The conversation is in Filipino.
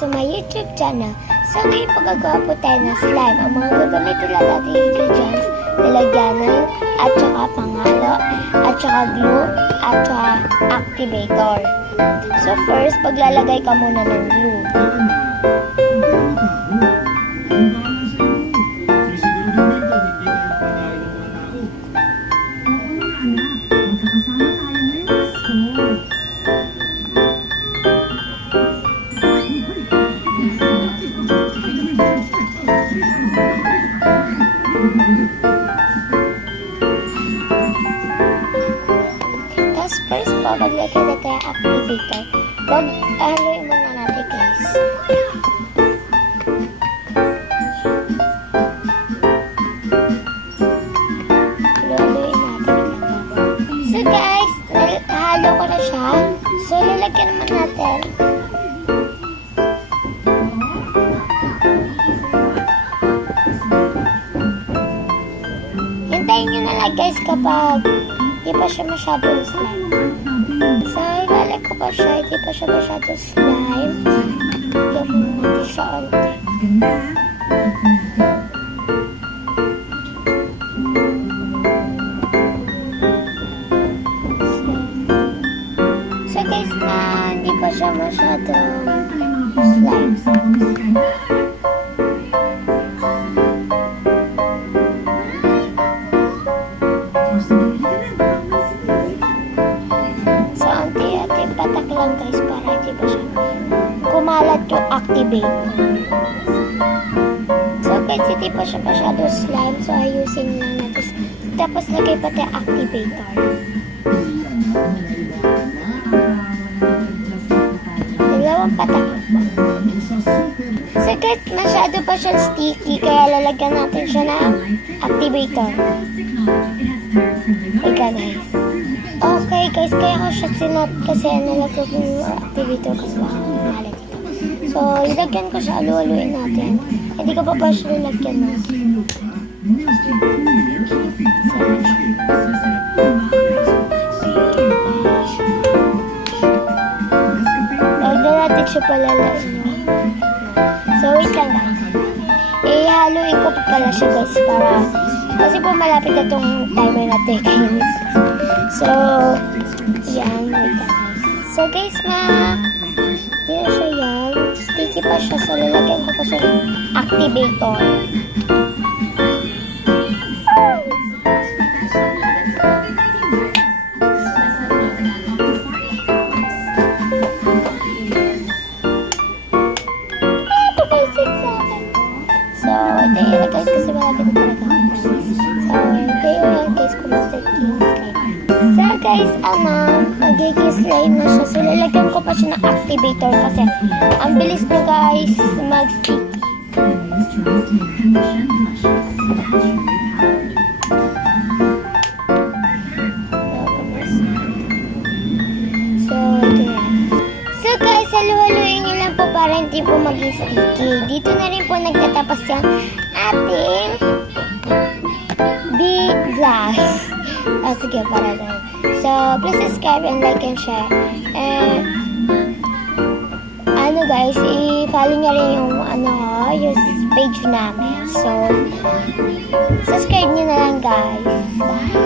to my YouTube channel. So ngayon pagkagawa po tayo ng slime. Ang mga gagamitin lang natin ingredients, lalagyanan, at saka panghalo, at saka glue, at saka activator. So first, paglalagay ka muna ng glue. Tapos first po, maglagay na tayo activator. Haluin muna natin guys. Haluin natin. So guys, halo ko na siya. So lalagyan naman natin. Hintayin nyo na lang guys kapag di pa siya masyadong slime. So, ilalagay ko pa siya, di pa siya masyadong slime. Gawin natin siya onte. So guys, hindi pa siya masyadong slime. Patak lang guys para hindi pa siya kumalat yung activator. So guys, hindi pa siya masyado slime. So ayusin lang natin. Tapos lagay pa tayo activator. Dalawang patak lang po. So guys, masyado pa siya sticky. Kaya lalagyan natin siya ng activator. Ika guys. Okay guys, kaya ko siya sinat kasi nalagay ko yung activator kasi baka malit ito. So, ilagyan ko siya, alu-aluin natin. Hindi ko pa siya nilagyan na. Lagyan natin siya palalain nyo. So, wait lang guys. Ihaluin ko pa pala siya guys para kasi po malapit na itong timer na 10 minutes. So, yan, wait lang guys. So guys, yan siya yan. Sticky pa siya. So, lalagyan ko pa siya ng activator. Ito guys, sa akin. So, ito yun guys, kasi malapit na talaga ako. So, kayo yan guys, kung mag-slime. So guys, magiging slime na siya. So, lalagyan ko pa siya ng activator kasi ang bilis nyo guys mag-stick. So guys, halu-haluin nyo lang po para hindi po mag-sticky. Dito na rin po nagtatapos yung ating vlog. Sige, para doon. So, please subscribe and like and share. And, guys, i-follow nyo rin yung, yung page namin. So, subscribe nyo na lang, guys. Bye!